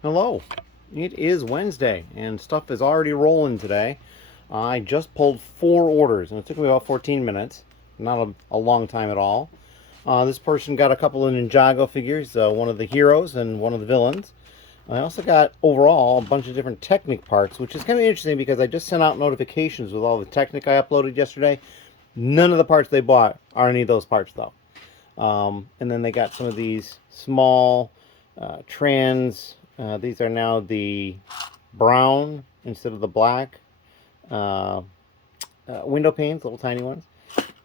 Hello. It is Wednesday and stuff is already rolling today. I just pulled 4 orders and it took me about 14 minutes. Not a long time at all. This person got a couple of Ninjago figures, one of the heroes and one of the villains. I also got overall a bunch of different Technic parts, which is kind of interesting because I just sent out notifications with all the Technic I uploaded yesterday. None of the parts they bought are any of those parts though. And then they got some of these small trans. These are now the brown instead of the black window panes, little tiny ones.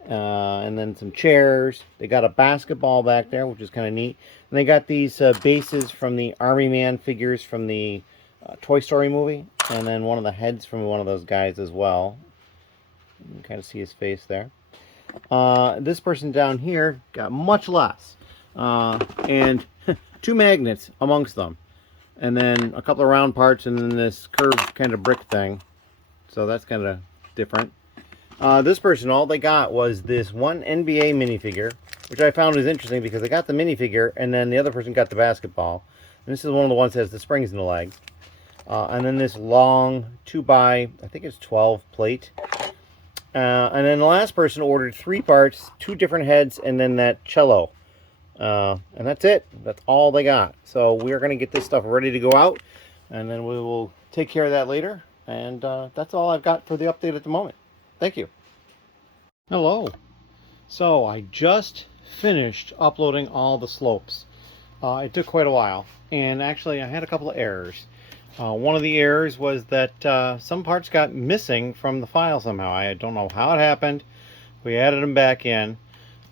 And then some chairs. They got a basketball back there, which is kind of neat. And they got these bases from the Army Man figures from the Toy Story movie. And then one of the heads from one of those guys as well. You can kind of see his face there. This person down here got much less. And 2 magnets amongst them. And then a couple of round parts and then this curved kind of brick thing. So that's kind of different. This person, all they got was this one NBA minifigure, which I found was interesting because they got the minifigure and then the other person got the basketball. And this is one of the ones that has the springs in the legs. And then this long 2x, I think it's 12 plate. And then the last person ordered 3 parts, 2 different heads, and then that cello. And that's it. That's all they got. So we are going to get this stuff ready to go out, and then we will take care of that later. And that's all I've got for the update at the moment. Thank you. Hello. So I just finished uploading all the slopes. It took quite a while, and actually I had a couple of errors. One of the errors was that some parts got missing from the file somehow. I don't know how it happened. We added them back in.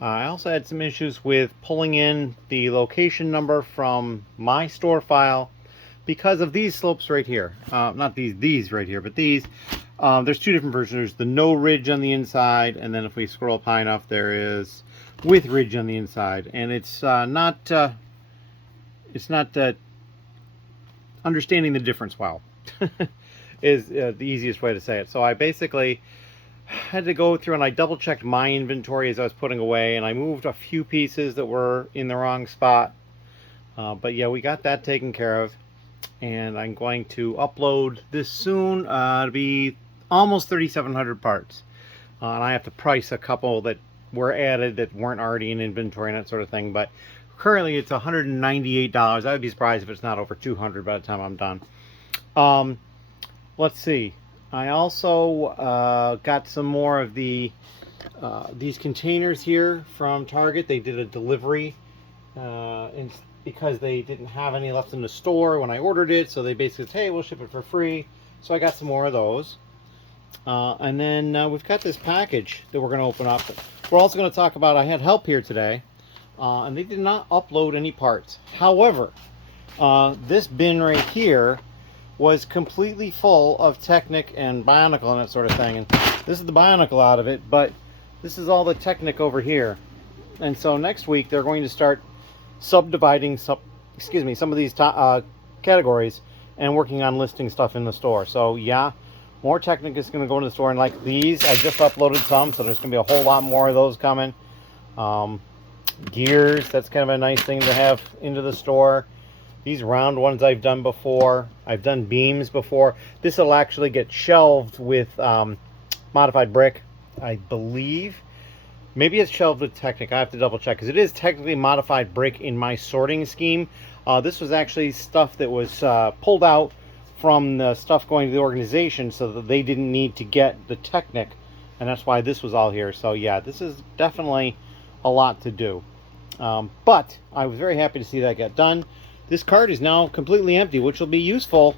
I also had some issues with pulling in the location number from my store file because of these slopes right here. Not these right here, but these. There's 2 different versions. There's the no ridge on the inside, and then if we scroll up high enough, there is with ridge on the inside. And it's not understanding the difference well is the easiest way to say it. So I basically had to go through and I double checked my inventory as I was putting away, and I moved a few pieces that were in the wrong spot. But yeah, we got that taken care of, and I'm going to upload this soon. It'll be almost 3,700 parts. And I have to price a couple that were added that weren't already in inventory and that sort of thing. But currently it's $198. I would be surprised if it's not over 200 by the time I'm done. Let's see. I also got some more of the these containers here from Target. They did a delivery because they didn't have any left in the store when I ordered it. So they basically said, hey, we'll ship it for free. So I got some more of those. And then we've got this package that we're going to open up. We're also going to talk about, I had help here today. And they did not upload any parts. However, this bin right here was completely full of Technic and Bionicle and that sort of thing. And this is the Bionicle out of it, but this is all the Technic over here. And so next week they're going to start subdividing some of these categories and working on listing stuff in the store. So yeah, more Technic is going to go into the store. And like these, I just uploaded some, so there's going to be a whole lot more of those coming. Gears, that's kind of a nice thing to have into the store. These round ones I've done before. I've done beams before. This will actually get shelved with modified brick, I believe. Maybe it's shelved with Technic. I have to double check because it is technically modified brick in my sorting scheme. This was actually stuff that was pulled out from the stuff going to the organization so that they didn't need to get the Technic, and that's why this was all here. So yeah, this is definitely a lot to do. But I was very happy to see that get done. This cart is now completely empty, which will be useful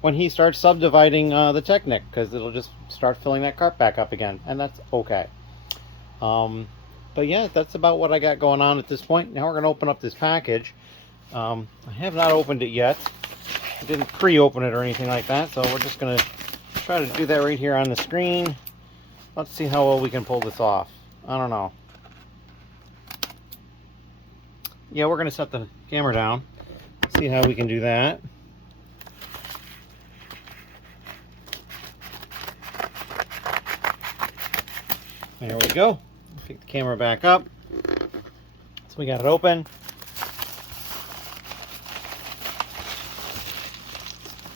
when he starts subdividing the Technic, because it'll just start filling that cart back up again, and that's okay. But yeah, that's about what I got going on at this point. Now we're going to open up this package. I have not opened it yet. I didn't pre-open it or anything like that, so we're just going to try to do that right here on the screen. Let's see how well we can pull this off. I don't know. Yeah, we're going to set the camera down. See how we can do that. There we go. Pick the camera back up. So we got it open.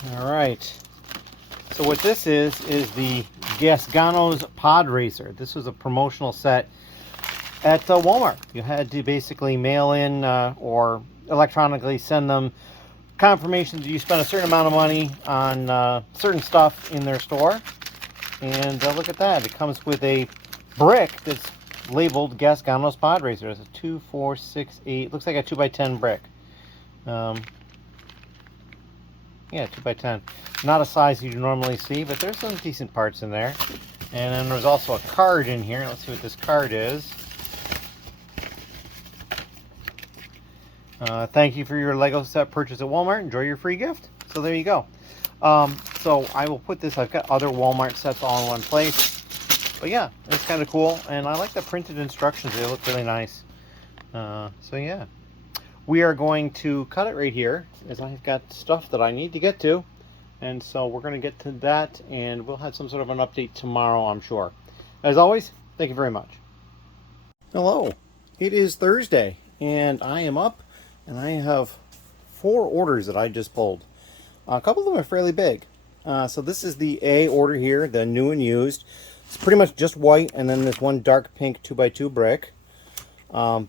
All right. So what this is the Gasgano's Pod Racer. This was a promotional set at Walmart. You had to basically mail in or electronically send them confirmation that you spent a certain amount of money on certain stuff in their store. And look at that. It comes with a brick that's labeled Gasgano's Pod Racer. It's a 2, 4, 6, 8. Looks like a 2x10 brick. Yeah, 2x10. Not a size you normally see, but there's some decent parts in there. And then there's also a card in here. Let's see what this card is. Thank you for your Lego set purchase at Walmart. Enjoy your free gift. So there you go. So I will put this, I've got other Walmart sets all in one place. But yeah, it's kind of cool. And I like the printed instructions. They look really nice. So yeah. We are going to cut it right here, as I've got stuff that I need to get to. And so we're going to get to that, and we'll have some sort of an update tomorrow, I'm sure. As always, thank you very much. Hello. It is Thursday, and I am up, and I have 4 orders that I just pulled. A couple of them are fairly big. So this is the A order here, the new and used. It's pretty much just white, and then this one dark pink 2x2 brick.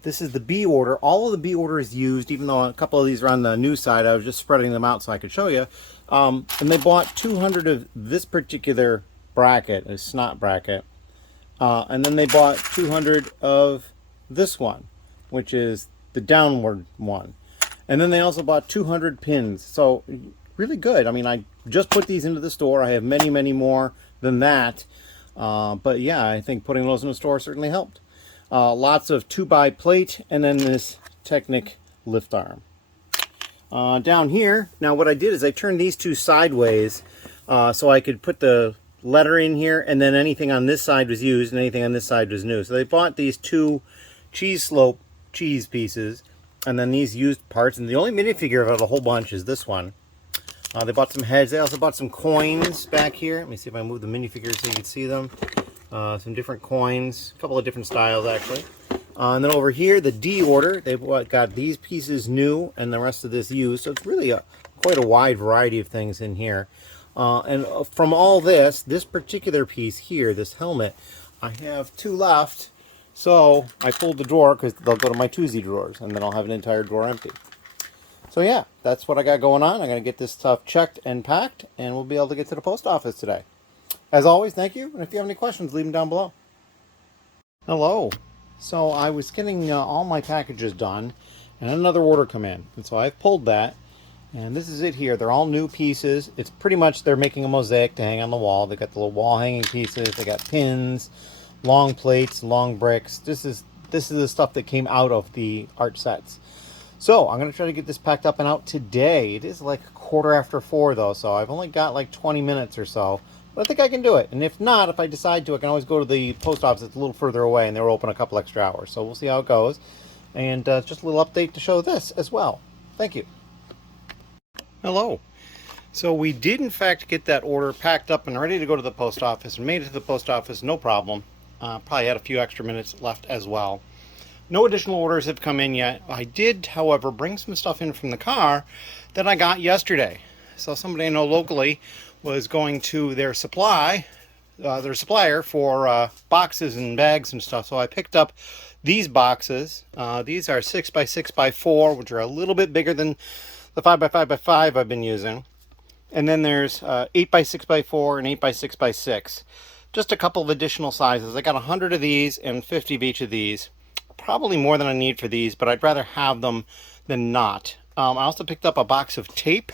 This is the B order. All of the B order is used, even though a couple of these are on the new side. I was just spreading them out so I could show you. And they bought 200 of this particular bracket, a snot bracket. And then they bought 200 of this one, which is the downward one. And then they also bought 200 pins. So really good. I mean, I just put these into the store. I have many, many more than that. But yeah, I think putting those in the store certainly helped. Lots of 2x plate, and then this Technic lift arm. Down here, now what I did is I turned these two sideways so I could put the letter in here, and then anything on this side was used and anything on this side was new. So they bought these 2 cheese slope cheese pieces, and then these used parts, and the only minifigure of a whole bunch is this one. They bought some heads. They also bought some coins back here. Let me see if I move the minifigures so you can see them. Some different coins, a couple of different styles actually. And then over here, the D order, they've got these pieces new and the rest of this used. So it's really quite a wide variety of things in here. And from all this particular piece here, this helmet, I have 2 left. So I pulled the drawer because they'll go to my 2Z drawers, and then I'll have an entire drawer empty. So yeah, that's what I got going on. I'm going to get this stuff checked and packed, and we'll be able to get to the post office today. As always, thank you, and if you have any questions, leave them down below. Hello. So I was getting all my packages done, and another order come in. And so I've pulled that, and this is it here. They're all new pieces. It's pretty much they're making a mosaic to hang on the wall. They got the little wall hanging pieces. They got pins, long plates, long bricks. This is the stuff that came out of the art sets. So I'm going to try to get this packed up and out today. It is like 4:15 though, so I've only got like 20 minutes or so. But I think I can do it. And if not, if I decide to, I can always go to the post office. It's a little further away, and they're open a couple extra hours. So we'll see how it goes. And just a little update to show this as well. Thank you. Hello. So we did, in fact, get that order packed up and ready to go to the post office. And made it to the post office, no problem. Probably had a few extra minutes left as well. No additional orders have come in yet. I did, however, bring some stuff in from the car that I got yesterday. So somebody I know locally was going to their supplier for boxes and bags and stuff. So I picked up these boxes. These are 6x6x4, which are a little bit bigger than the 5x5x5 I've been using. And then there's 8x6x4 and 8x6x6. Just a couple of additional sizes. I got 100 of these and 50 of each of these. Probably more than I need for these, but I'd rather have them than not. I also picked up a box of tape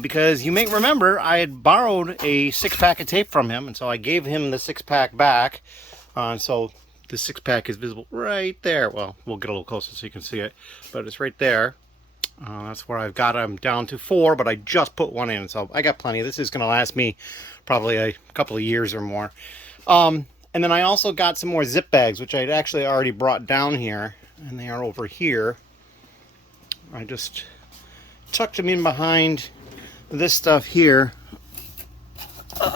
because you may remember I had borrowed a 6-pack of tape from him, and so I gave him the 6-pack back. So the 6-pack is visible right there. Well, we'll get a little closer so you can see it, but it's right there. That's where I've got them down to 4, but I just put 1 in, so I got plenty. This is going to last me probably a couple of years or more. And then I also got some more zip bags, which I'd actually already brought down here, and they are over here. I just tucked them in behind this stuff here.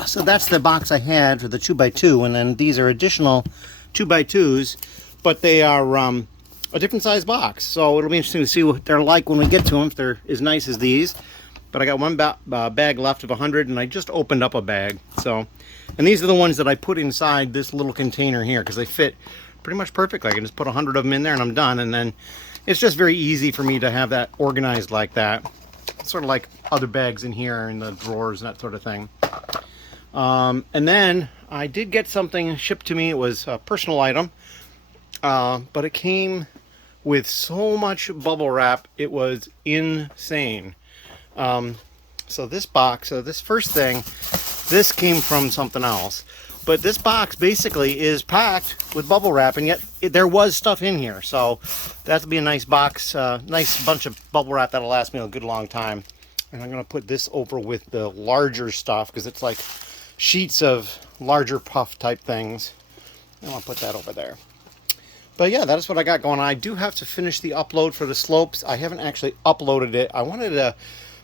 So that's the box I had for the 2x2, and then these are additional 2x2s, but they are a different size box. So it'll be interesting to see what they're like when we get to them, if they're as nice as these. but I got one bag left of 100, and I just opened up a bag. So, and these are the ones that I put inside this little container here because they fit pretty much perfectly. I can just put 100 of them in there and I'm done. And then it's just very easy for me to have that organized like that. Sort of like other bags in here in the drawers and that sort of thing. And then I did get something shipped to me. It was a personal item, but it came with so much bubble wrap. It was insane. So this box, this first thing, this came from something else. But this box basically is packed with bubble wrap, and yet there was stuff in here. So that'll be a nice box, nice bunch of bubble wrap that'll last me a good long time. And I'm going to put this over with the larger stuff because it's like sheets of larger puff type things. And I'll put that over there. But yeah, that is what I got going on. I do have to finish the upload for the slopes. I haven't actually uploaded it. I wanted to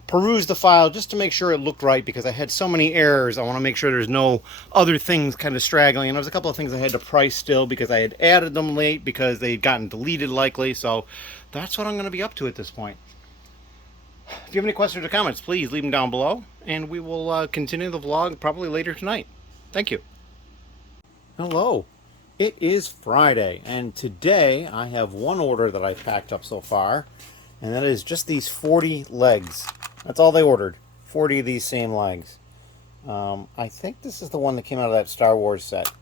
peruse the file just to make sure it looked right because I had so many errors. I want to make sure there's no other things kind of straggling. And there was a couple of things I had to price still because I had added them late because they had gotten deleted likely. So that's what I'm going to be up to at this point. If you have any questions or comments, please leave them down below, and we will continue the vlog probably later tonight. Thank you. Hello. It is Friday, and today I have one order that I've packed up so far, and that is just these 40 legs. That's all they ordered, 40 of these same legs. I think this is the one that came out of that Star Wars set.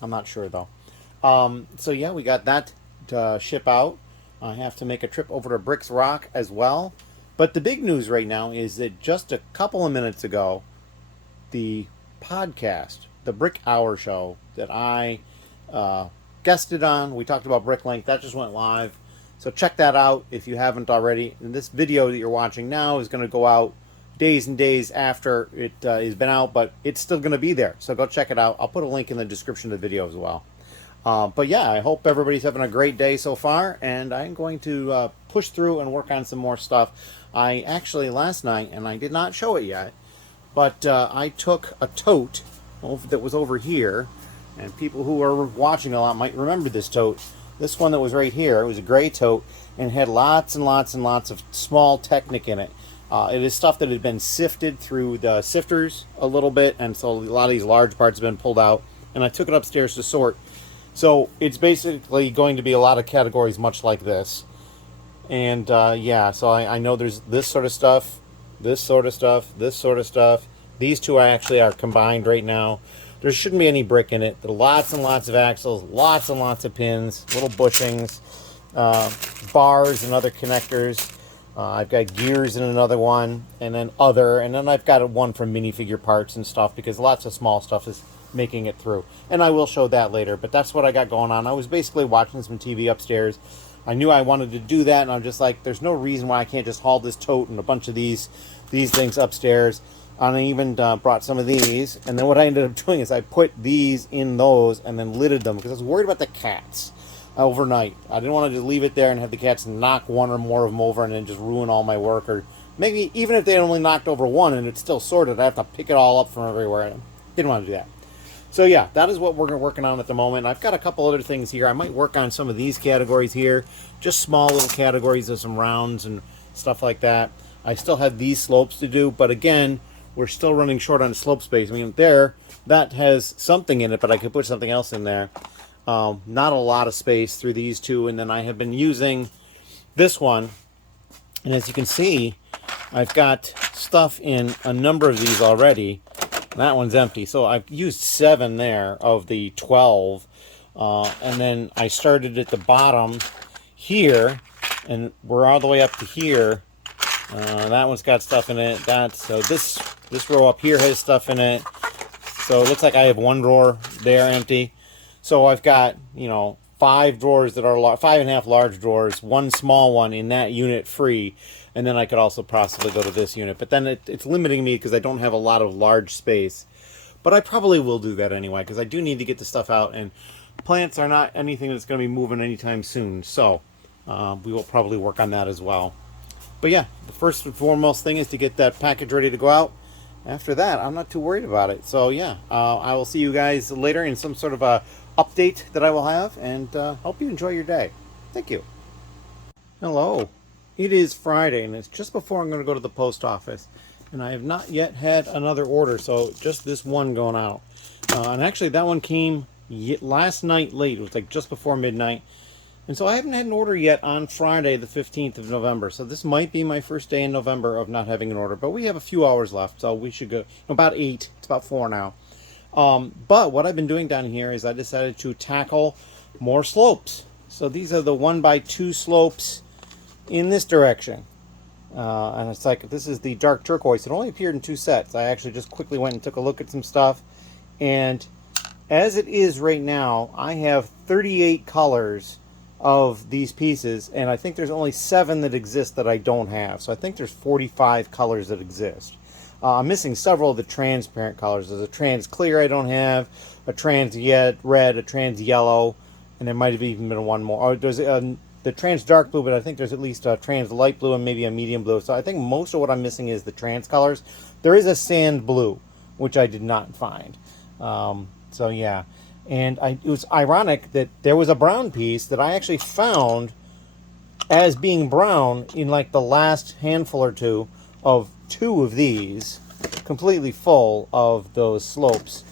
I'm not sure, though. So yeah, we got that to ship out. I have to make a trip over to Bricks ROC as well. But the big news right now is that just a couple of minutes ago, the podcast, the Brick Hour show that I guested on, we talked about Bricklink, that just went live. So check that out if you haven't already. And this video that you're watching now is going to go out days and days after it has been out, but it's still going to be there. So go check it out. I'll put a link in the description of the video as well. But yeah, I hope everybody's having a great day so far, and I'm going to push through and work on some more stuff. I actually, last night, and I did not show it yet, but I took a tote that was over here, and people who are watching a lot might remember this tote. This one that was right here, it was a gray tote, and had lots and lots and lots of small Technic in it. It is stuff that had been sifted through the sifters a little bit, and so a lot of these large parts have been pulled out, and I took it upstairs to sort. So it's basically going to be a lot of categories much like this. And yeah, so I know there's this sort of stuff, this sort of stuff, this sort of stuff. These two actually are combined right now. There shouldn't be any brick in it. There are lots and lots of axles, lots and lots of pins, little bushings, bars and other connectors. I've got gears in another one, and then other, and then I've got one from minifigure parts and stuff because lots of small stuff is making it through. And I will show that later, but that's what I got going on. I was basically watching some TV upstairs. I knew I wanted to do that, and I'm just like, there's no reason why I can't just haul this tote and a bunch of these things upstairs. And I even brought some of these, and then what I ended up doing is I put these in those and then lidded them because I was worried about the cats overnight. I didn't want to just leave it there and have the cats knock one or more of them over and then just ruin all my work. Or maybe even if they only knocked over one and it's still sorted, I have to pick it all up from everywhere. I didn't want to do that. So yeah, that is what we're working on at the moment. I've got a couple other things here. I might work on some of these categories here. Just small little categories of some rounds and stuff like that. I still have these slopes to do, but again, we're still running short on slope space. I mean, that has something in it, but I could put something else in there. Not a lot of space through these two, and then I have been using this one. And as you can see, I've got stuff in a number of these already. That one's empty. So I've used 7 there of the 12. And then I started at the bottom here, and we're all the way up to here. That one's got stuff in it. So this row up here has stuff in it. So it looks like I have one drawer there empty. So I've got, 5 drawers that are 5.5 large drawers, one small one in that unit free, and then I could also possibly go to this unit. But then it's limiting me because I don't have a lot of large space. But I probably will do that anyway because I do need to get the stuff out, and plants are not anything that's going to be moving anytime soon. So we will probably work on that as well. But yeah, the first and foremost thing is to get that package ready to go out. After that, I'm not too worried about it. So yeah, I will see you guys later in some sort of a update that I will have, and hope you enjoy your day. Thank you. Hello. It is Friday, and it's just before I'm going to go to the post office, and I have not yet had another order, so just this one going out. And actually, that one came last night late. It was like just before midnight, and so I haven't had an order yet on Friday, the 15th of November. So this might be my first day in November of not having an order, but we have a few hours left, so we should go. About 8. It's about 4 now. But what I've been doing down here is I decided to tackle more slopes. So these are the 1x2 slopes in this direction. And it's like, this is the dark turquoise. It only appeared in 2 sets. I actually just quickly went and took a look at some stuff. And as it is right now, I have 38 colors of these pieces. And I think there's only 7 that exist that I don't have. So I think there's 45 colors that exist. I'm missing several of the transparent colors. There's a trans clear I don't have, a trans red, a trans yellow, and there might have even been one more. Oh, there's the trans dark blue, but I think there's at least a trans light blue and maybe a medium blue. So I think most of what I'm missing is the trans colors. There is a sand blue, which I did not find. So yeah, and it was ironic that there was a brown piece that I actually found as being brown in like the last handful or two of 2 of these, completely full of those slopes.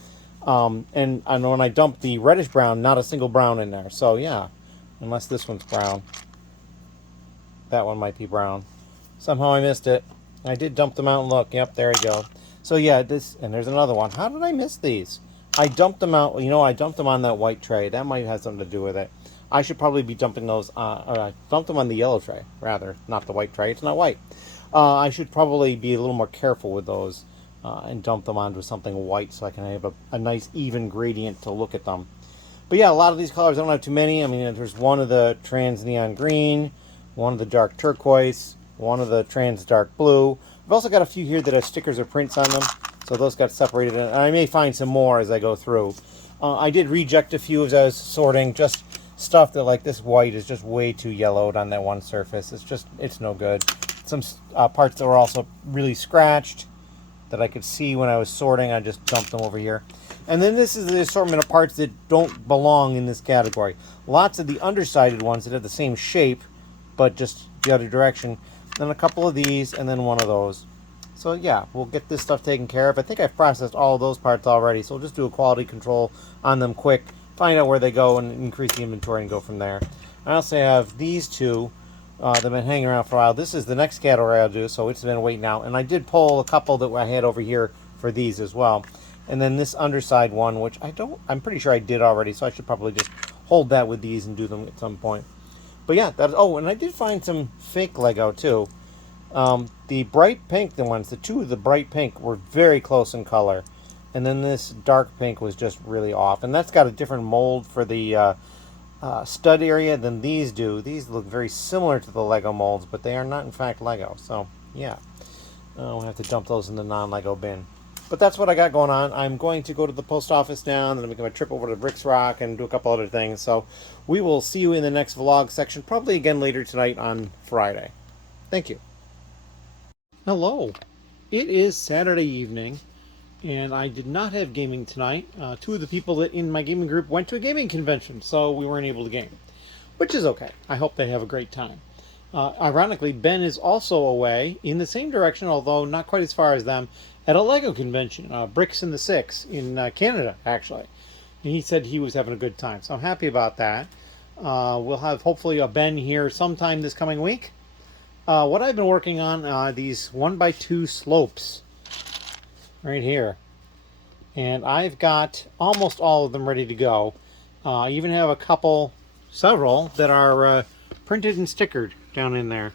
And when I dumped the reddish brown, not a single brown in there. So yeah, unless this one's brown. That one might be brown. Somehow I missed it. I did dump them out and look. Yep, there we go. So yeah, this, and there's another one. How did I miss these? I dumped them out. You know, I dumped them on that white tray. That might have something to do with it. I should probably be dumping those, I dumped them on the yellow tray, rather, not the white tray. It's not white. I should probably be a little more careful with those and dump them onto something white so I can have a nice even gradient to look at them. But yeah, a lot of these colors, I don't have too many. I mean, there's one of the trans neon green, one of the dark turquoise, one of the trans dark blue. I've also got a few here that have stickers or prints on them, so those got separated. And I may find some more as I go through. I did reject a few as I was sorting, just stuff that, like, this white is just way too yellowed on that one surface. It's no good. Some parts that were also really scratched that I could see when I was sorting, I just dumped them over here. And then this is the assortment of parts that don't belong in this category. Lots of the undersided ones that have the same shape, but just the other direction. Then a couple of these, and then one of those. So yeah, we'll get this stuff taken care of. I think I've processed all of those parts already, so we'll just do a quality control on them quick, find out where they go, and increase the inventory and go from there. I also have these 2 that have been hanging around for a while. This is the next category I'll do, so it's been waiting out. And I did pull a couple that I had over here for these as well. And then this underside one, which I'm pretty sure I did already, so I should probably just hold that with these and do them at some point. But yeah, and I did find some fake Lego too. The bright pink, the 2 of the bright pink were very close in color. And then this dark pink was just really off. And that's got a different mold for the stud area than these do. These look very similar to the Lego molds, but they are not in fact Lego. So yeah, we'll have to dump those in the non-Lego bin. But that's what I got going on. I'm going to go to the post office now, and then make a trip over to Bricks ROC and do a couple other things. So we will see you in the next vlog section, probably again later tonight on Friday. Thank you. Hello. It is Saturday evening, and I did not have gaming tonight. 2 of the people that in my gaming group went to a gaming convention, so we weren't able to game, which is okay. I hope they have a great time. Ironically, Ben is also away in the same direction, although not quite as far as them, at a Lego convention, Bricks in the 6 in Canada, actually. And he said he was having a good time, so I'm happy about that. We'll have hopefully a Ben here sometime this coming week. What I've been working on are these 1x2 slopes right here. And I've got almost all of them ready to go. I even have several that are printed and stickered down in there.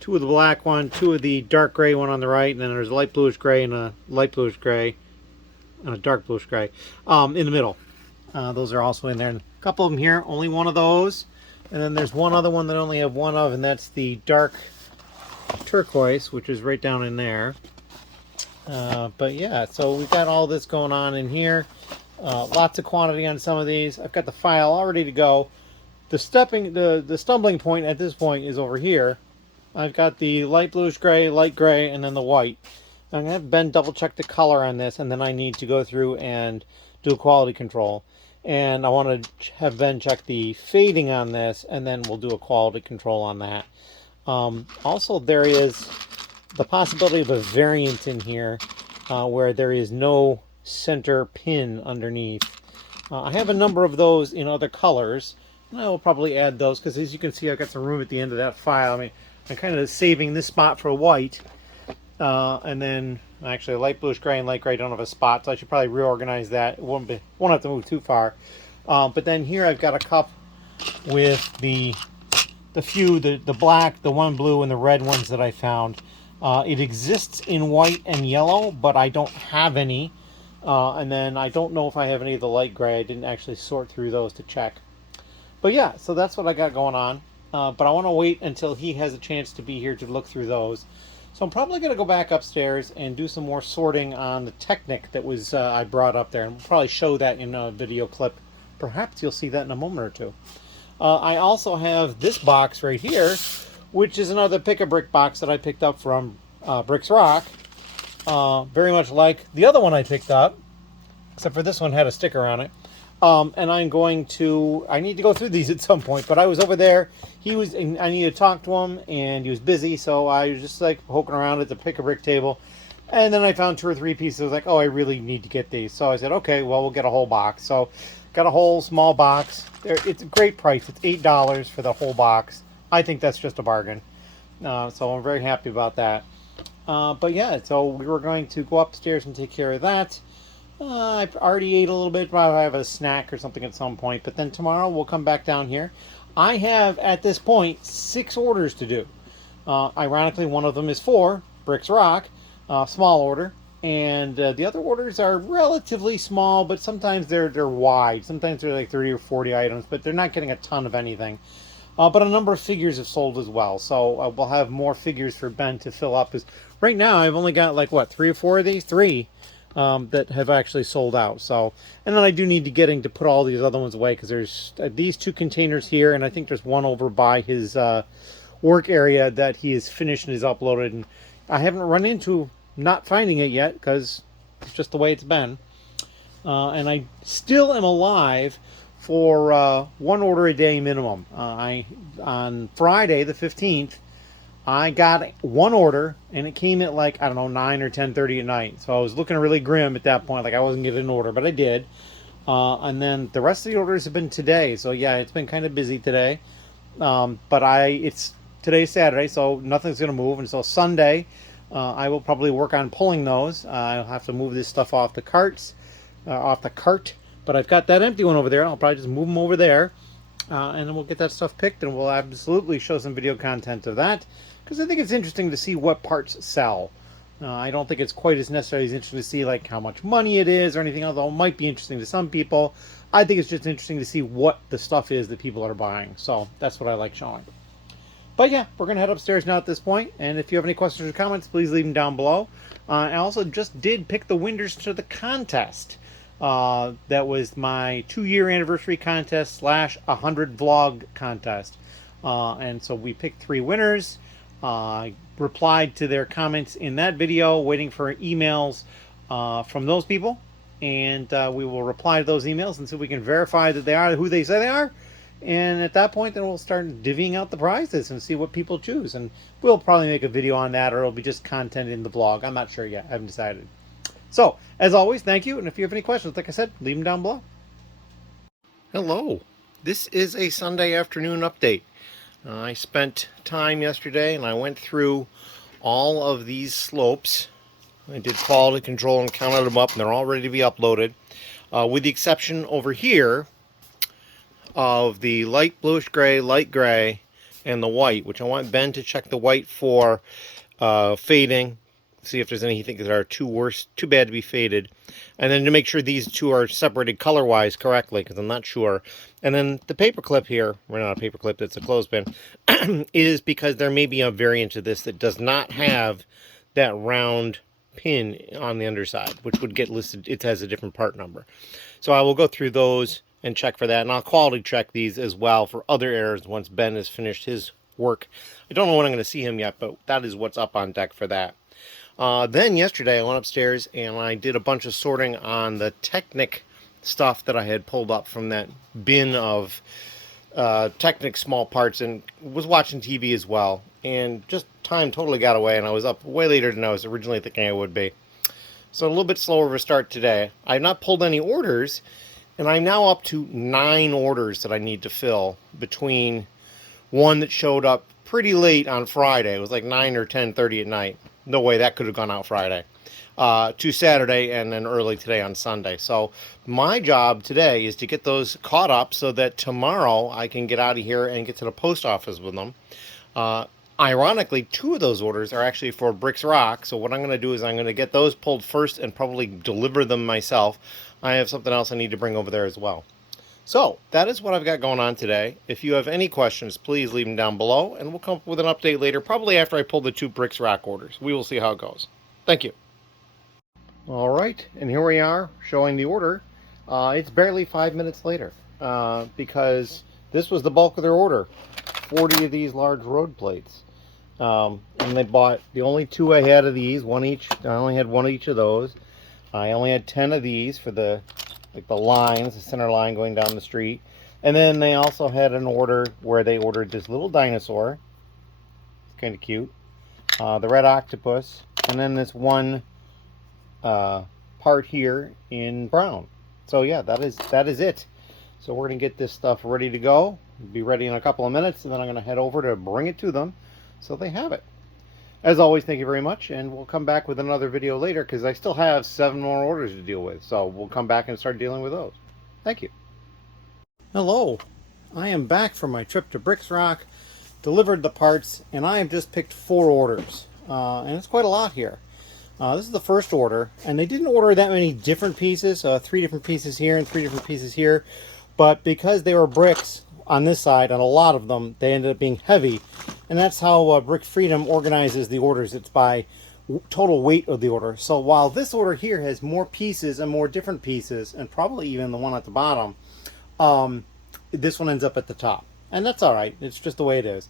2 of the black one, 2 of the dark gray one on the right, and then there's a light bluish gray and a light bluish gray and a dark bluish gray in the middle. Those are also in there. And a couple of them here, only one of those. And then there's one other one that I only have one of, and that's the dark turquoise, which is right down in there. But yeah, so we've got all this going on in here. Lots of quantity on some of these. I've got the file all ready to go. The stumbling point at this point is over here. I've got the light bluish gray, light gray, and then the white. I'm going to have Ben double check the color on this, and then I need to go through and do a quality control. And I want to have Ben check the fading on this, and then we'll do a quality control on that. Also, there is the possibility of a variant in here where there is no center pin underneath. I have a number of those in other colors, and I will probably add those because, as you can see, I've got some room at the end of that file. I mean, I'm kind of saving this spot for white, and then actually light bluish gray and light gray don't have a spot, so I should probably reorganize that. It won't have to move too far. But then here I've got a cup with the black, the one blue, and the red ones that I found. It exists in white and yellow, but I don't have any. And then I don't know if I have any of the light gray. I didn't actually sort through those to check. But yeah, so that's what I got going on. But I want to wait until he has a chance to be here to look through those. So I'm probably going to go back upstairs and do some more sorting on the Technic that was I brought up there. And we'll probably show that in a video clip. Perhaps you'll see that in a moment or two. I also have this box right here, which is another pick-a-brick box that I picked up from Bricks ROC. Very much like the other one I picked up, except for this one had a sticker on it. And I need to go through these at some point, but I was over there. I needed to talk to him, and he was busy, so I was just like poking around at the pick-a-brick table. And then I found 2 or 3 pieces. I was like, oh, I really need to get these. So I said, okay, well, we'll get a whole box. So got a whole small box. It's a great price. It's $8 for the whole box. I think that's just a bargain. So I'm very happy about that. But yeah, so we were going to go upstairs and take care of that. I already ate a little bit. Probably have a snack or something at some point. But then tomorrow we'll come back down here. I have, at this point, 6 orders to do. Ironically, one of them is for Bricks ROC, small order. And the other orders are relatively small, but sometimes they're wide. Sometimes they're like 30 or 40 items, but they're not getting a ton of anything. But a number of figures have sold as well. So we'll have more figures for Ben to fill up. Because right now I've only got like, what, 3 or 4 of these? 3 that have actually sold out. So, and then I do need to get in to put all these other ones away because there's these 2 containers here, and I think there's one over by his work area that he has finished and is uploaded. And I haven't run into not finding it yet because it's just the way it's been. And I still am alive for 1 order a day minimum. On Friday the 15th, I got 1 order, and it came at like, I don't know, 9 or 10:30 at night. So I was looking really grim at that point, like I wasn't getting an order, but I did. And then the rest of the orders have been today. So yeah, it's been kind of busy today. But today's Saturday, so nothing's going to move until Sunday. I will probably work on pulling those. I'll have to move this stuff off the cart. But I've got that empty one over there. I'll probably just move them over there. And then we'll get that stuff picked, and we'll absolutely show some video content of that. Because I think it's interesting to see what parts sell. I don't think it's quite as necessarily as interesting to see like how much money it is or anything, although it might be interesting to some people. I think it's just interesting to see what the stuff is that people are buying. So that's what I like showing. But yeah, we're going to head upstairs now at this point. And if you have any questions or comments, please leave them down below. I also just did pick the winners to the contest. That was my 2-year anniversary contest / 100 vlog contest. And so we picked 3 winners. I replied to their comments in that video, waiting for emails from those people. And we will reply to those emails and see if we can verify that they are who they say they are. And at that point, then we'll start divvying out the prizes and see what people choose. And we'll probably make a video on that, or it'll be just content in the blog. I'm not sure yet. I haven't decided. So, as always, thank you. And if you have any questions, like I said, leave them down below. Hello. This is a Sunday afternoon update. I spent time yesterday and I went through all of these slopes. I did quality control and counted them up, and they're all ready to be uploaded. With the exception over here of the light bluish gray, light gray, and the white, which I want Ben to check the white for fading, see if there's any he thinks that are too bad to be faded, and then to make sure these 2 are separated color-wise correctly, because I'm not sure. And then the paper clip here, well, not a paper clip, that's a clothespin, is because there may be a variant of this that does not have that round pin on the underside, which would get listed, it has a different part number. So I will go through those and check for that, and I'll quality check these as well for other errors once Ben has finished his work. I don't know when I'm going to see him yet, but that is what's up on deck for that. Then yesterday I went upstairs and I did a bunch of sorting on the Technic stuff that I had pulled up from that bin of Technic small parts and was watching TV as well. And just time totally got away, and I was up way later than I was originally thinking I would be. So a little bit slower of a start today. I've not pulled any orders, and I'm now up to 9 orders that I need to fill between one that showed up pretty late on Friday. It was like 9 or 10:30 at night. No way that could have gone out Friday. To Saturday, and then early today on Sunday. So my job today is to get those caught up so that tomorrow I can get out of here and get to the post office with them. Ironically, 2 of those orders are actually for Bricks ROC. So what I'm going to do is I'm going to get those pulled first and probably deliver them myself. I have something else I need to bring over there as well. So that is what I've got going on today. If you have any questions, please leave them down below, and we'll come up with an update later, probably after I pull the 2 Bricks ROC orders. We will see how it goes. Thank you. All right, and here we are showing the order. It's barely 5 minutes later because this was the bulk of their order. 40 of these large road plates. And they bought the only 2 I had of these, one each. I only had 1 each of those. I only had 10 of these for the lines, the center line going down the street. And then they also had an order where they ordered this little dinosaur. It's kind of cute. The red octopus, and then this one part here in brown. So yeah, that is it. So we're gonna get this stuff ready to go. It'll be ready in a couple of minutes, and then I'm gonna head over to bring it to them so they have it. As always, thank you very much, and we'll come back with another video later because I still have 7 more orders to deal with. So we'll come back and start dealing with those. Thank you. Hello, I am back from my trip to Bricks ROC, delivered the parts, and I have just picked 4 orders, and it's quite a lot here. This is the first order, and they didn't order that many different pieces, 3 different pieces here and 3 different pieces here, but because they were bricks on this side, on a lot of them, they ended up being heavy, and that's how Brick Freedom organizes the orders. It's by total weight of the order. So while this order here has more pieces and more different pieces, and probably even the one at the bottom, this one ends up at the top, and that's all right. It's just the way it is.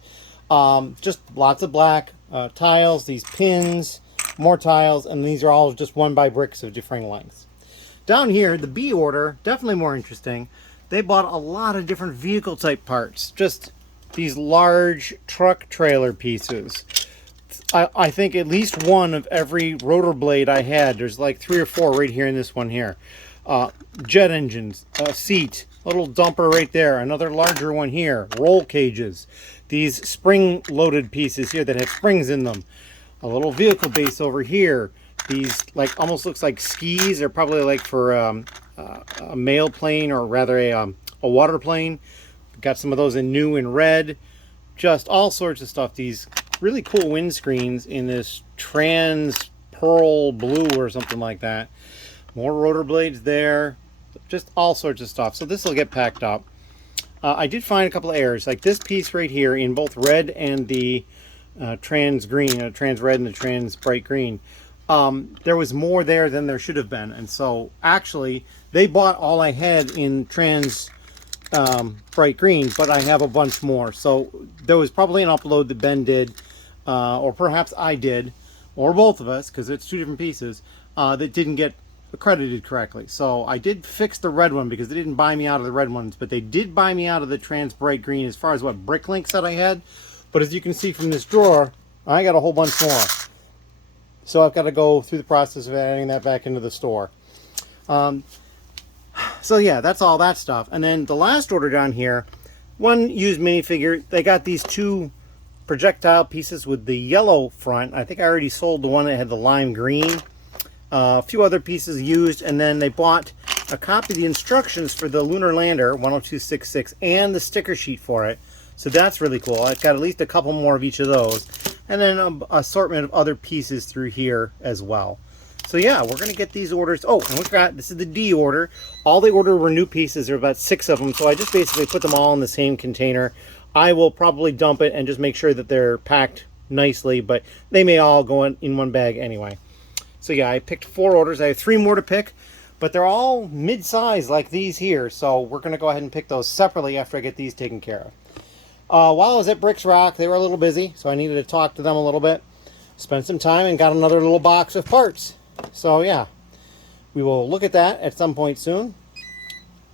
Just lots of black tiles, these pins, more tiles, and these are all just 1x bricks of differing lengths. Down here, the B order, definitely more interesting. They bought a lot of different vehicle type parts, just these large truck trailer pieces. I think at least one of every rotor blade I had. There's like 3 or 4 right here in this one here. Jet engines, a seat, a little dumper right there, another larger one here, roll cages, these spring loaded pieces here that have springs in them, a little vehicle base over here, these like almost looks like skis. They're probably like for a mail plane, or rather a water plane. Got some of those in new and red, just all sorts of stuff. These really cool windscreens in this trans pearl blue or something like that. More rotor blades there, just all sorts of stuff. So this will get packed up. I did find a couple of errors, like this piece right here in both red and the trans green, trans red and the trans bright green. There was more there than there should have been, and so actually they bought all I had in trans bright green, but I have a bunch more. So there was probably an upload that Ben did, or perhaps I did, or both of us, because it's 2 different pieces, that didn't get accredited correctly. So I did fix the red one because they didn't buy me out of the red ones, but they did buy me out of the trans bright green as far as what Bricklink said I had. But as you can see from this drawer, I got a whole bunch more. So I've got to go through the process of adding that back into the store. So yeah, that's all that stuff. And then the last order down here, one used minifigure. They got these 2 projectile pieces with the yellow front. I think I already sold the one that had the lime green. A few other pieces used, and then they bought a copy of the instructions for the lunar lander 10266 and the sticker sheet for it. So that's really cool. I've got at least a couple more of each of those, and then an assortment of other pieces through here as well. So yeah, we're going to get these orders. Oh, and we forgot, this is the D order. All they ordered were new pieces. There are about 6 of them, so I just basically put them all in the same container. I will probably dump it and just make sure that they're packed nicely, but they may all go in one bag anyway. So yeah, I picked 4 orders. I have 3 more to pick, but they're all mid-size like these here, so we're going to go ahead and pick those separately after I get these taken care of. While I was at Bricks ROC, they were a little busy, so I needed to talk to them a little bit. Spent some time and got another little box of parts. So yeah, we will look at that at some point soon.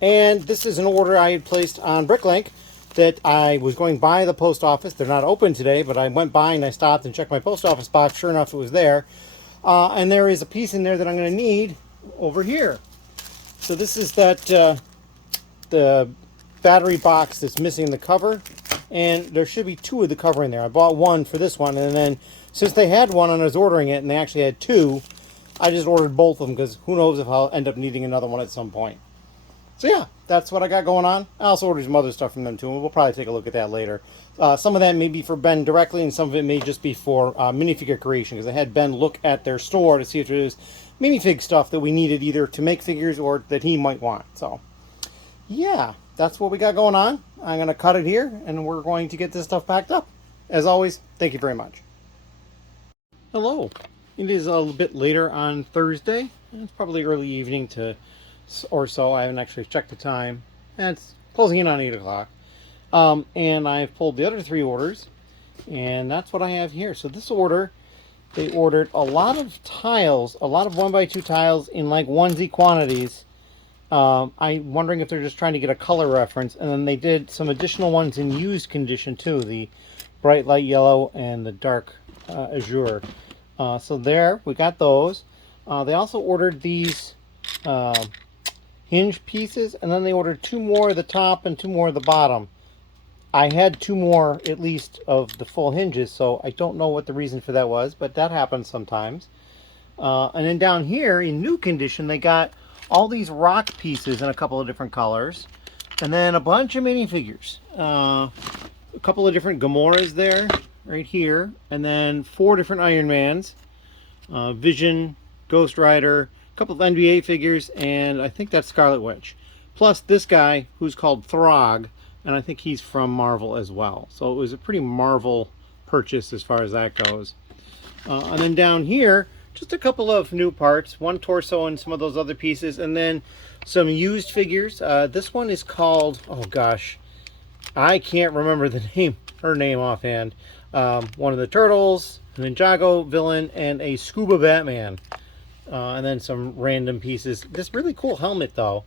And this is an order I had placed on Bricklink that I was going by the post office. They're not open today, but I went by and I stopped and checked my post office box. Sure enough, it was there. And there is a piece in there that I'm going to need over here. So this is that the battery box that's missing the cover, and there should be two of the cover in there. I bought one for this one, and then since they had one and I was ordering it and they actually had two, I just ordered both of them because who knows if I'll end up needing another one at some point. So yeah, that's what I got going on. I also ordered some other stuff from them too, and we'll probably take a look at that later. Some of that may be for Ben directly, and some of it may just be for minifigure creation, because I had Ben look at their store to see if there was minifig stuff that we needed either to make figures or that he might want. So yeah, that's what we got going on. I'm going to cut it here, and we're going to get this stuff packed up. As always, thank you very much. Hello. It is a little bit later on Thursday. It's probably early evening or so. I haven't actually checked the time. And it's closing in on 8 o'clock. And I've pulled the other 3 orders. And that's what I have here. So this order, they ordered a lot of tiles, a lot of 1x2 tiles in like onesie quantities. I'm wondering if they're just trying to get a color reference. And then they did some additional ones in used condition too. The bright light yellow and the dark azure. So there, we got those. They also ordered these hinge pieces, and then they ordered 2 more at the top and 2 more at the bottom. I had 2 more at least of the full hinges, so I don't know what the reason for that was, but that happens sometimes. And then down here in new condition, they got all these rock pieces in a couple of different colors, and then a bunch of minifigures. A couple of different Gamoras there, right here, and then 4 different Iron Mans, Vision, Ghost Rider, a couple of NBA figures, and I think that's Scarlet Witch. Plus this guy who's called Throg, and I think he's from Marvel as well. So it was a pretty Marvel purchase as far as that goes. And then down here, just a couple of new parts, 1 torso and some of those other pieces, and then some used figures. This one is called, oh gosh, I can't remember her name offhand. One of the Turtles, an Ninjago villain, and a Scuba Batman. And then some random pieces. This really cool helmet though.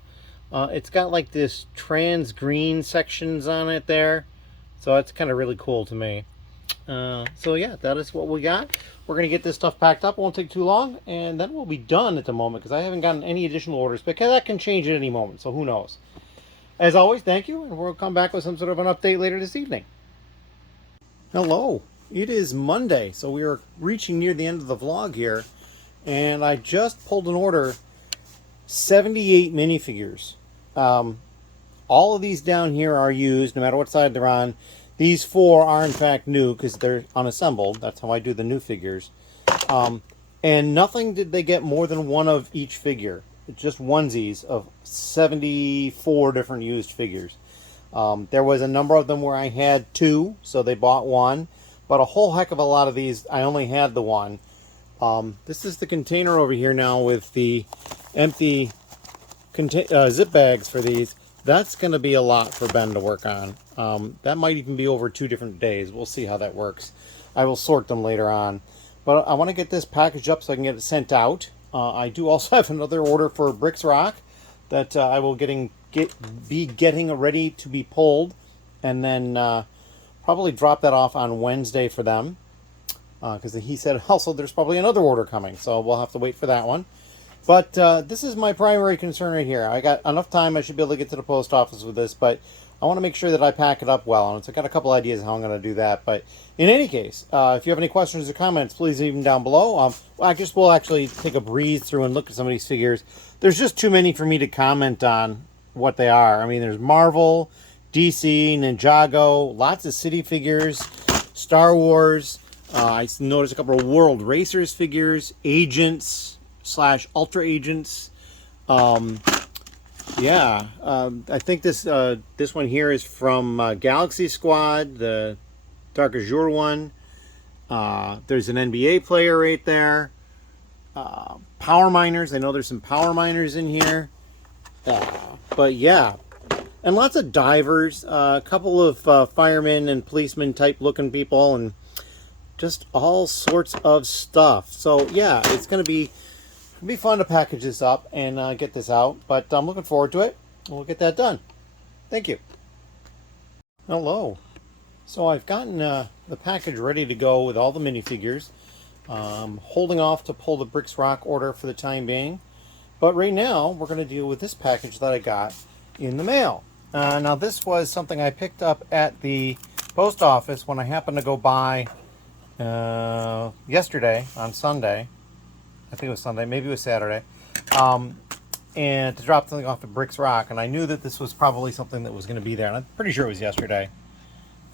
It's got like this trans green sections on it there. So it's kind of really cool to me. So yeah, that is what we got. We're going to get this stuff packed up. It won't take too long. And then we'll be done at the moment because I haven't gotten any additional orders. Because that can change at any moment. So who knows. As always, thank you. And we'll come back with some sort of an update later this evening. Hello. It is Monday. So we are reaching near the end of the vlog here. And I just pulled an order, 78 minifigures. All of these down here are used, no matter what side they're on. These 4 are in fact new because they're unassembled. That's how I do the new figures. And nothing did they get more than 1 of each figure. It's just onesies of 74 different used figures. There was a number of them where I had 2, so they bought 1. But a whole heck of a lot of these, I only had the 1. This is the container over here now with the empty zip bags for these. That's going to be a lot for Ben to work on. That might even be over 2 different days. We'll see how that works. I will sort them later on. But I want to get this packaged up so I can get it sent out. I do also have another order for Bricks ROC that I will be getting ready to be pulled. And then probably drop that off on Wednesday for them. Because he said also there's probably another order coming, so we'll have to wait for that one. But this is my primary concern right here. I got enough time, I should be able to get to the post office with this, but I want to make sure that I pack it up well. And so I got a couple ideas how I'm going to do that. But in any case, if you have any questions or comments, please leave them down below. I guess we'll actually take a breeze through and look at some of these figures. There's just too many for me to comment on what they are. I mean, there's Marvel, DC, Ninjago, lots of city figures, Star Wars. I noticed a couple of World Racers figures, agents / ultra agents. Yeah, I think this one here is from Galaxy Squad, the Dark Azure one. There's an NBA player right there. Power miners. I know there's some power miners in here. But yeah, and lots of divers. A couple of firemen and policemen type looking people, and just all sorts of stuff. So yeah, it's going to be fun to package this up and get this out. But I'm looking forward to it. We'll get that done. Thank you. Hello. So I've gotten the package ready to go with all the minifigures. Holding off to pull the Bricks ROC order for the time being. But right now we're going to deal with this package that I got in the mail. Now this was something I picked up at the post office when I happened to go by yesterday on Sunday. I think it was Sunday, maybe it was Saturday. And to drop something off at Bricks ROC, and I knew that this was probably something that was going to be there, and I'm pretty sure it was yesterday.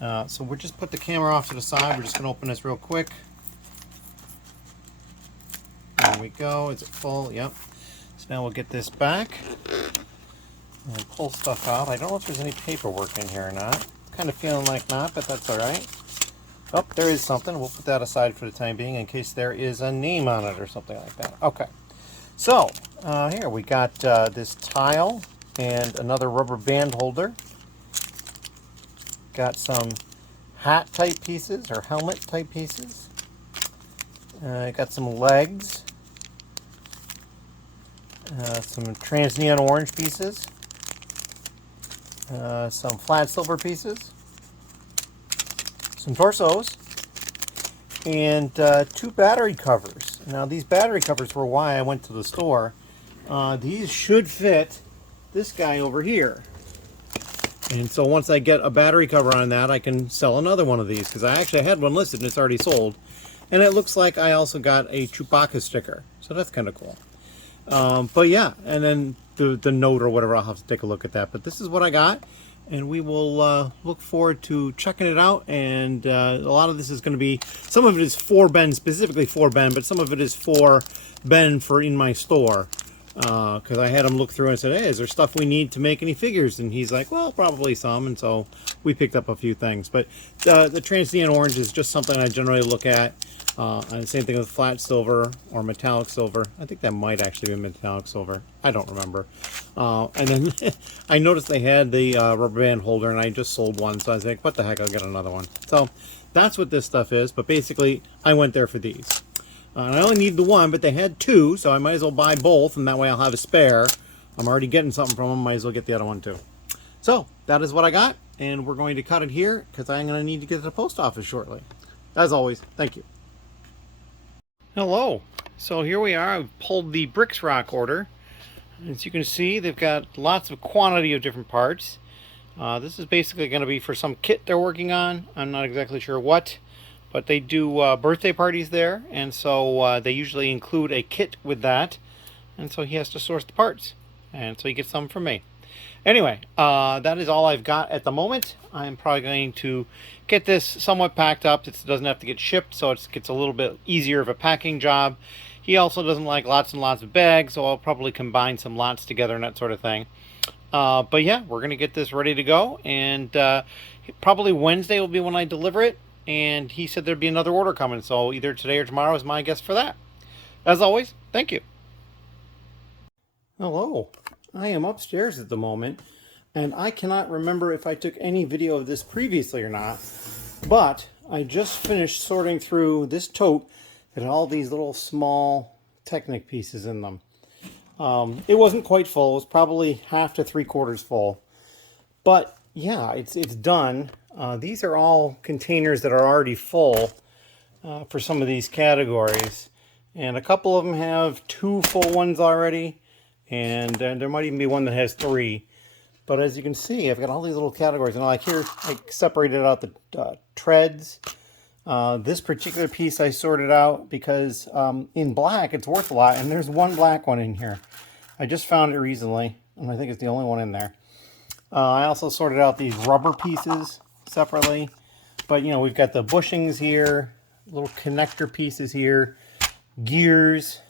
So we'll just put the camera off to the side. We're just going to open this real quick. There we go. Is it full? Yep. So now we'll get this back and pull stuff out. I don't know if there's any paperwork in here or not. Kind of feeling like not, but that's all right. Oh, there is something. We'll put that aside for the time being in case there is a name on it or something like that. Okay. So here we got this tile and another rubber band holder. Got some hat type pieces or helmet type pieces. Got some legs. Some trans neon orange pieces. Some flat silver pieces. Some torsos. And 2 battery covers. Now these battery covers were why I went to the store. These should fit this guy over here. And so once I get a battery cover on that, I can sell another one of these, because I actually had one listed and it's already sold. And it looks like I also got a Chewbacca sticker, so that's kind of cool. But yeah, and then the note or whatever, I'll have to take a look at that. But this is what I got, and we will look forward to checking it out. And a lot of this is going to be, some of it is for Ben, specifically for Ben, but some of it is for Ben for in my store. Because I had him look through and said, hey, is there stuff we need to make any figures? And he's like, well, probably some. And so we picked up a few things. But the trans neon orange is just something I generally look at. And same thing with flat silver or metallic silver. I think that might actually be metallic silver. I don't remember. And then I noticed they had the rubber band holder, and I just sold one. So I was like, what the heck, I'll get another one. So that's what this stuff is. But basically, I went there for these. And I only need the one, but they had 2, so I might as well buy both, and that way I'll have a spare. I'm already getting something from them, might as well get the other one too. So, that is what I got, and we're going to cut it here, because I'm going to need to get to the post office shortly. As always, thank you. Hello. So here we are. I've pulled the Bricks ROC order. As you can see, they've got lots of quantity of different parts. This is basically going to be for some kit they're working on. I'm not exactly sure what. But they do birthday parties there, and so they usually include a kit with that, and so he has to source the parts, and so he gets some from me. Anyway, that is all I've got at the moment. I'm probably going to get this somewhat packed up. It doesn't have to get shipped, so it gets a little bit easier of a packing job. He also doesn't like lots and lots of bags, so I'll probably combine some lots together and that sort of thing. But yeah, we're going to get this ready to go, and probably Wednesday will be when I deliver it. And he said there'd be another order coming, so either today or tomorrow is my guess for that. As always, thank you. Hello. I am upstairs at the moment, and I cannot remember if I took any video of this previously or not, but I just finished sorting through this tote that had all these little small Technic pieces in them. It wasn't quite full. It was probably half to 3/4 full. But yeah, it's done. These are all containers that are already full for some of these categories. And a couple of them have 2 full ones already. And there might even be one that has 3. But as you can see, I've got all these little categories. And like here, I separated out the treads. This particular piece I sorted out because in black, it's worth a lot. And there's one black one in here. I just found it recently. And I think it's the only one in there. I also sorted out these rubber pieces separately, but you know, we've got the bushings here, little connector pieces here, gears.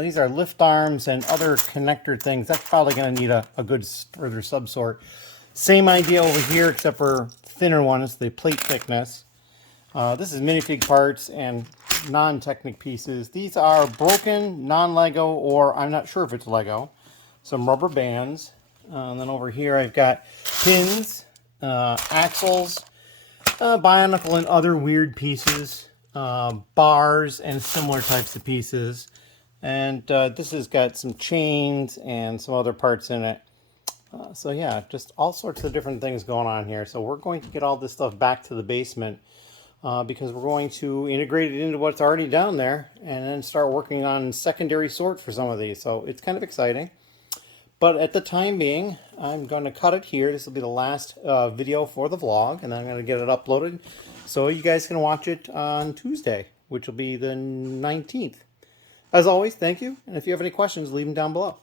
These are lift arms and other connector things. That's probably going to need a good further subsort. Same idea over here, except for thinner ones, the plate thickness. This is minifig parts and non-Technic pieces. These are broken, non-Lego, or I'm not sure if it's Lego. Some rubber bands. And then over here I've got pins, axles, bionicle and other weird pieces, bars and similar types of pieces. And this has got some chains and some other parts in it. So yeah, just all sorts of different things going on here. So we're going to get all this stuff back to the basement because we're going to integrate it into what's already down there and then start working on secondary sort for some of these. So it's kind of exciting. But at the time being, I'm going to cut it here. This will be the last video for the vlog, and then I'm going to get it uploaded so you guys can watch it on Tuesday, which will be the 19th. As always, thank you. And if you have any questions, leave them down below.